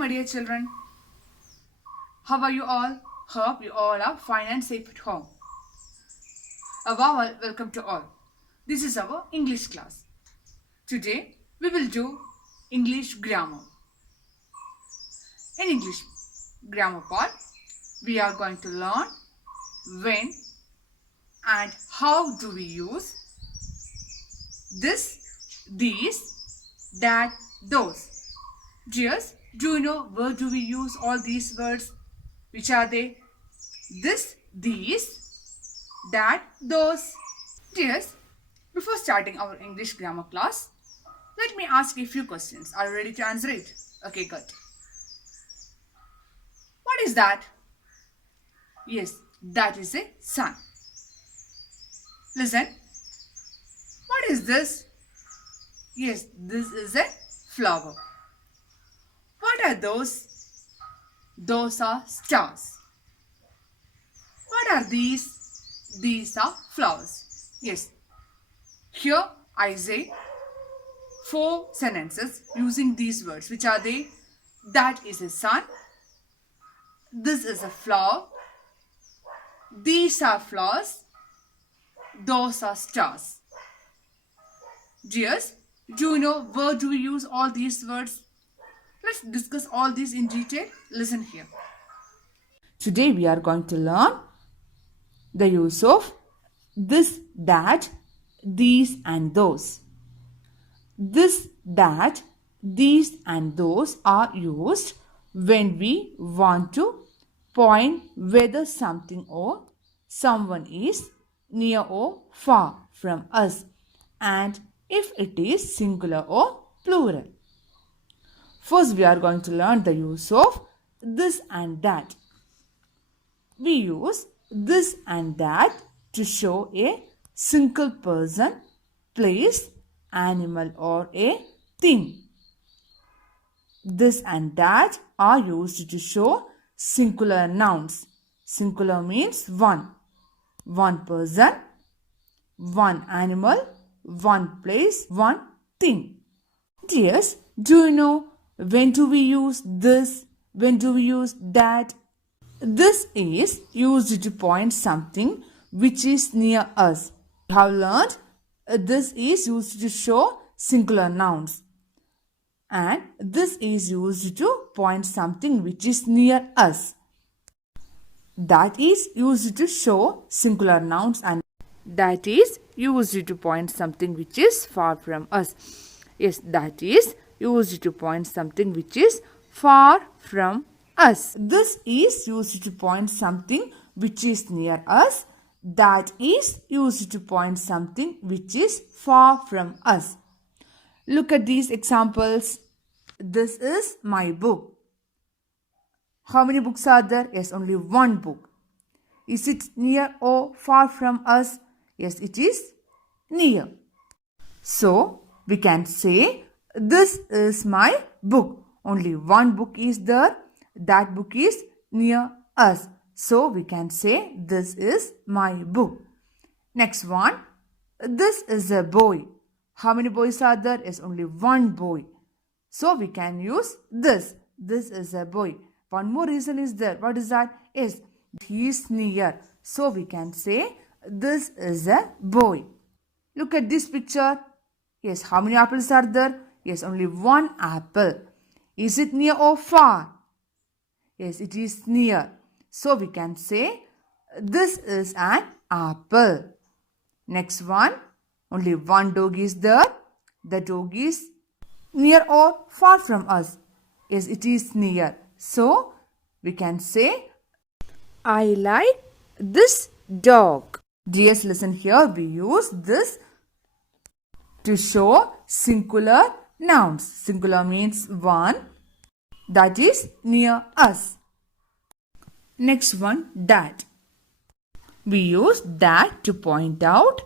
my dear children. How are you all? Hope you all are fine and safe at home. A warm welcome to all. This is our English class. Today we will do English grammar. In English grammar part, we are going to learn when and how do we use this, these, that, those. Dears, do you know where do we use all these words? Which are they? This, these, that, those. Dears, before starting our English grammar class, let me ask you a few questions. Are you ready to answer it? Okay, good. What is that? Yes, that is a sun. Listen. What is this? Yes, this is a flower. What are those? Those are stars. What are these? These are flowers. Yes. Here I say 4 sentences using these words. Which are they? That is a sun. This is a flower. These are flowers. Those are stars. Dears, do you know where do we use all these words? Let's discuss all these in detail. Listen here. Today we are going to learn the use of this, that, these and those. This, that, these and those are used when we want to point whether something or someone is near or far from us and if it is singular or plural. First, we are going to learn the use of this and that. We use this and that to show a single person, place, animal or a thing. This and that are used to show singular nouns. Singular means one. One person, one animal, one place, one thing. Dears, do you know when do we use this? When do we use that? This is used to point something which is near us. We have learned this is used to show singular nouns. And this is used to point something which is near us. That is used to show singular nouns and that is used to point something which is far from us. Yes, that is used to point something which is far from us. This is used to point something which is near us. That is used to point something which is far from us. Look at these examples. This is my book. How many books are there? Yes, only one book. Is it near or far from us? Yes, it is near. So, we can say, this is my book. Only one book is there. That book is near us. So, we can say, this is my book. Next one. This is a boy. How many boys are there? Yes, only one boy. So, we can use this. This is a boy. One more reason is there. What is that? Yes, he is near. So, we can say, this is a boy. Look at this picture. Yes, how many apples are there? Yes, only one apple. Is it near or far? Yes, it is near. So, we can say, this is an apple. Next one. Only one dog is there. The dog is near or far from us? Yes, it is near. So, we can say, I like this dog. Dears, listen here. We use this to show singular nouns. Singular means one that is near us. Next one, that. We use that to point out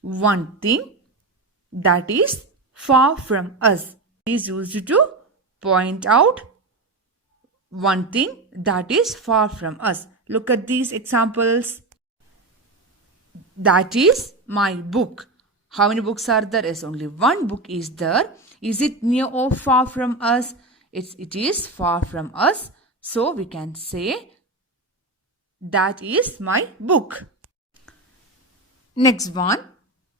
one thing that is far from us. It is used to point out one thing that is far from us. Look at these examples. That is my book. How many books are there? Yes, only one book is there. Is it near or far from us? It is far from us. So we can say that is my book. Next one,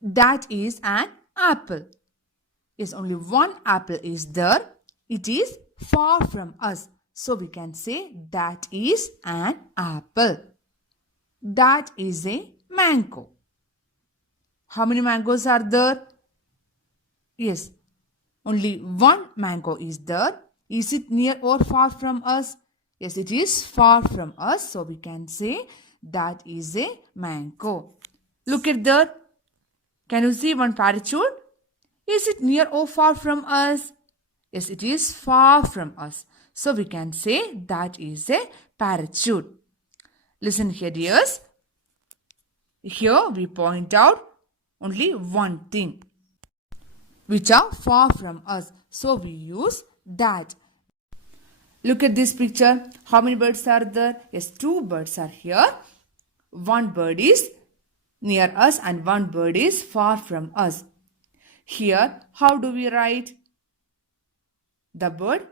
that is an apple. Yes, only one apple is there. It is far from us. So we can say that is an apple. That is a mango. How many mangoes are there? Yes, only one mango is there. Is it near or far from us? Yes, it is far from us. So we can say that is a mango. Look at there. Can you see one parachute? Is it near or far from us? Yes, it is far from us. So we can say that is a parachute. Listen here, dears. Here we point out only one thing which are far from us. So we use that. Look at this picture. How many birds are there? Yes, two birds are here. One bird is near us and one bird is far from us. Here, how do we write? The bird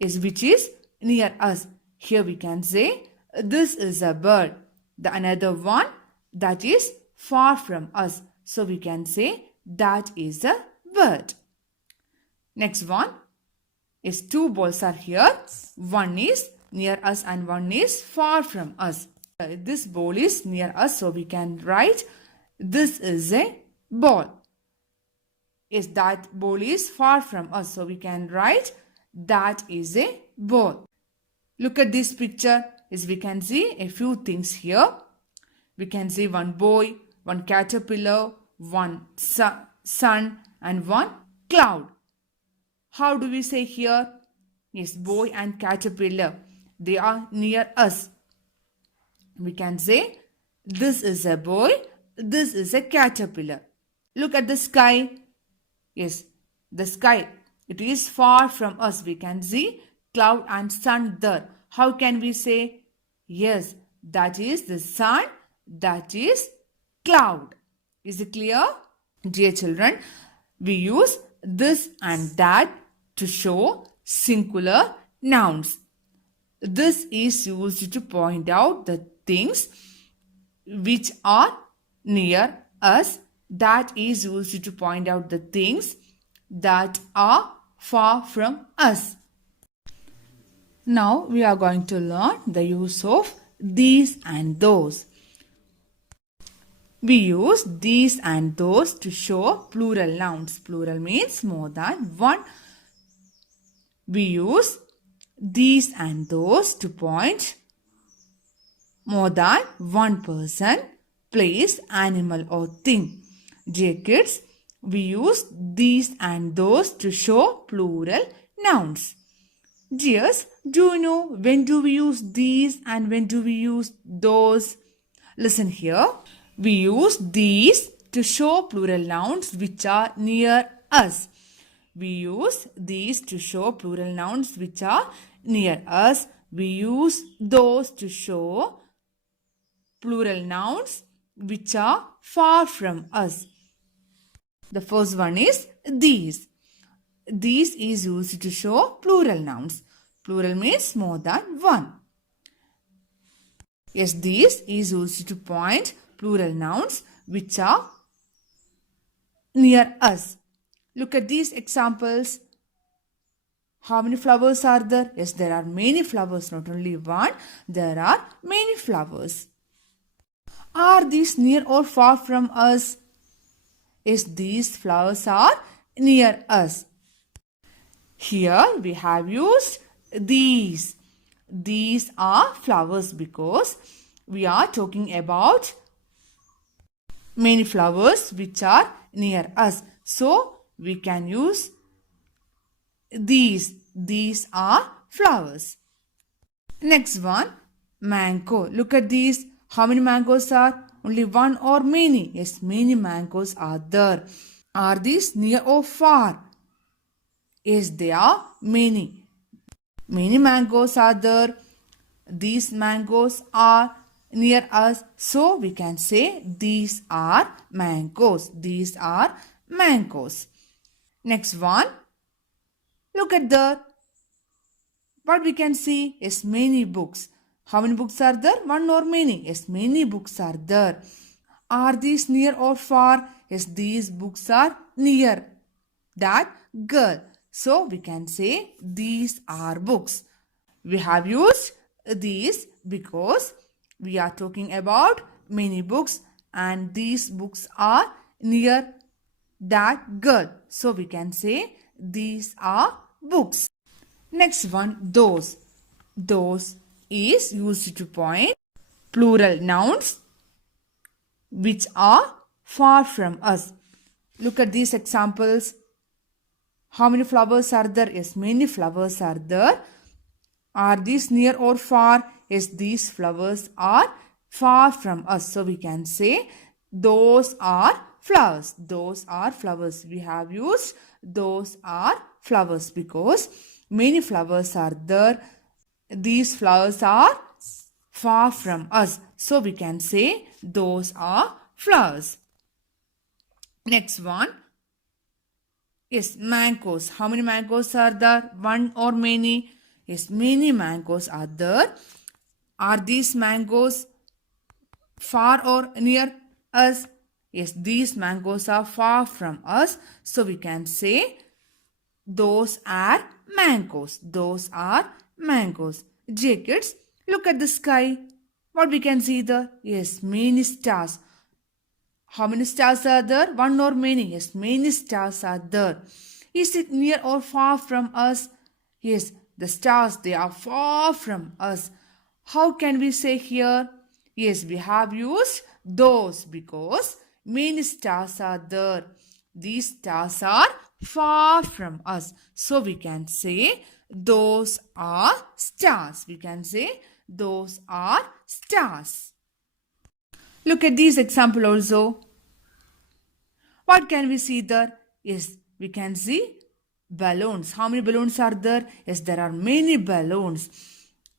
is which is near us. Here we can say this is a bird. The another one that is far from us. So we can say that is a bird. Next one is two balls are here. One is near us and one is far from us. This ball is near us, so we can write this is a ball. Yes, that ball is far from us, so we can write that is a ball. Look at this picture. Yes, we can see a few things here. We can see one boy, one caterpillar, one sun and one cloud. How do we say here? Yes, boy and caterpillar. They are near us. We can say this is a boy, this is a caterpillar. Look at the sky. Yes, the sky. It is far from us. We can see cloud and sun there. How can we say? Yes, that is the sun, that is cloud. Is it clear? Dear children, we use this and that to show singular nouns. This is used to point out the things which are near us. That is used to point out the things that are far from us. Now we are going to learn the use of these and those. We use these and those to show plural nouns. Plural means more than one. We use these and those to point more than one person, place, animal or thing. Dear kids, we use these and those to show plural nouns. Dears, do you know when do we use these and when do we use those? Listen here. We use these to show plural nouns which are near us. We use these to show plural nouns which are near us. We use those to show plural nouns which are far from us. The first one is these. These is used to show plural nouns. Plural means more than one. Yes, these is used to point plural nouns which are near us. Look at these examples. How many flowers are there? Yes, there are many flowers, not only one. There are many flowers. Are these near or far from us? Yes, these flowers are near us. Here we have used these. These are flowers because we are talking about many flowers which are near us. So we can use these. These are flowers. Next one, mango. Look at these. How many mangoes are? Only one or many? Yes, many mangoes are there. Are these near or far? Yes, they are many. Many mangoes are there. These mangoes are near us. So we can say these are mangoes. These are mangoes. Next one. Look at there. What we can see is many books. How many books are there? One or many? Yes, many books are there. Are these near or far? Yes, these books are near that girl. So we can say these are books. We have used these because we are talking about many books and these books are near that girl. So we can say these are books. Next one, those. Those is used to point plural nouns which are far from us. Look at these examples. How many flowers are there? Yes, many flowers are there. Are these near or far? Yes, these flowers are far from us. So we can say those are flowers. Those are flowers. We have used those are flowers because many flowers are there. These flowers are far from us. So we can say those are flowers. Next one. Yes, mangoes. How many mangoes are there? One or many? Yes, many mangoes are there. Are these mangoes far or near us? Yes, these mangoes are far from us. So we can say those are mangoes. Those are mangoes. J kids, look at the sky. What we can see there? Yes, many stars. How many stars are there? One or many? Yes, many stars are there. Is it near or far from us? Yes, the stars, they are far from us. How can we say here? Yes, we have used those because many stars are there. These stars are far from us. So we can say those are stars. We can say those are stars. Look at these example also. What can we see there? Yes, we can see balloons. How many balloons are there? Yes, there are many balloons.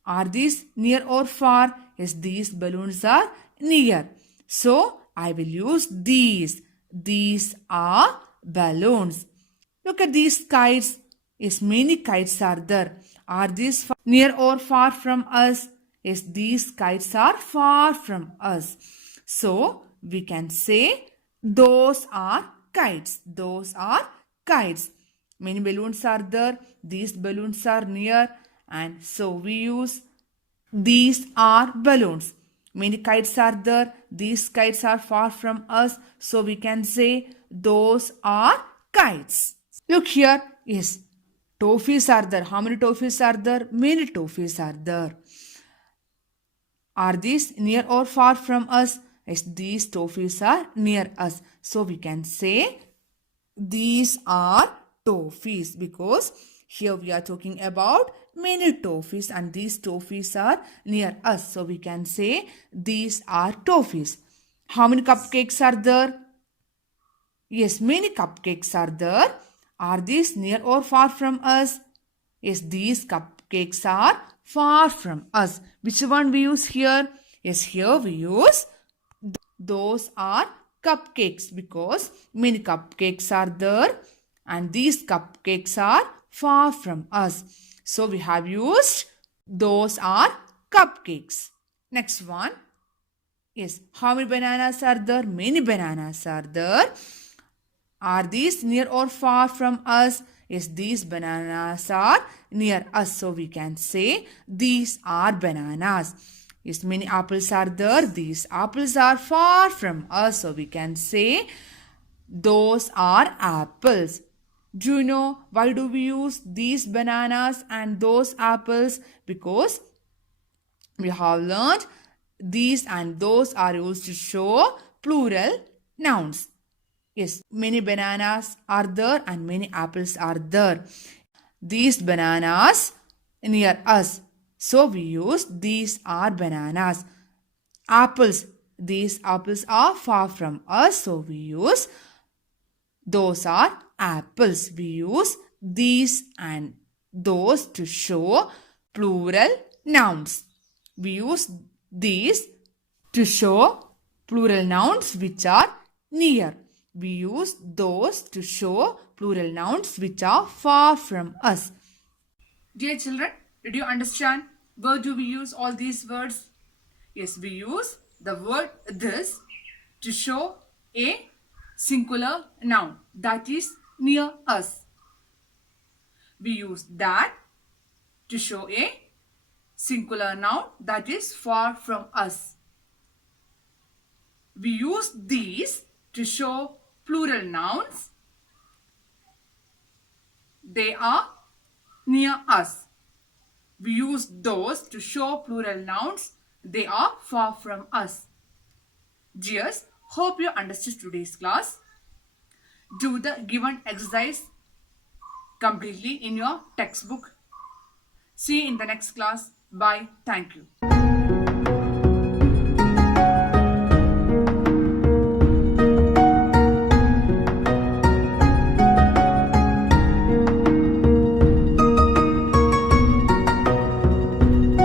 Are these near or far? Yes, these balloons are near. So, I will use these. These are balloons. Look at these kites. Yes, many kites are there. Are these near or far from us? Yes, these kites are far from us. So, we can say those are kites. Those are kites. Many balloons are there. These balloons are near. And so we use these are balloons. Many kites are there. These kites are far from us. So we can say those are kites. Look here. Yes. Toffees are there. How many toffees are there? Many toffees are there. Are these near or far from us? Yes, these toffees are near us. So we can say these are toffees because here we are talking about many toffees and these toffees are near us. So we can say these are toffees. How many cupcakes are there? Yes, many cupcakes are there. Are these near or far from us? Yes, these cupcakes are far from us. Which one we use here? Yes, here we use those are cupcakes because many cupcakes are there and these cupcakes are far from us. So we have used those are cupcakes. Next one. Yes, how many bananas are there? Many bananas are there. Are these near or far from us? Yes, these bananas are near us. So we can say these are bananas. Yes, many apples are there. These apples are far from us. So we can say those are apples. Do you know why do we use these bananas and those apples? Because we have learned these and those are used to show plural nouns. Yes, many bananas are there and many apples are there. These bananas near us. So we use these are bananas. Apples. These apples are far from us. So we use those are apples. We use these and those to show plural nouns. We use these to show plural nouns which are near. We use those to show plural nouns which are far from us. Dear children, Did you understand? Where do we use all these words? Yes, we use the word this to show a singular noun that is near us. We use that to show a singular noun that is far from us. We use these to show plural nouns. They are near us. We use those to show plural nouns. They are far from us. Dears, hope you understood today's class. Do the given exercise completely in your textbook. See you in the next class. Bye. Thank you.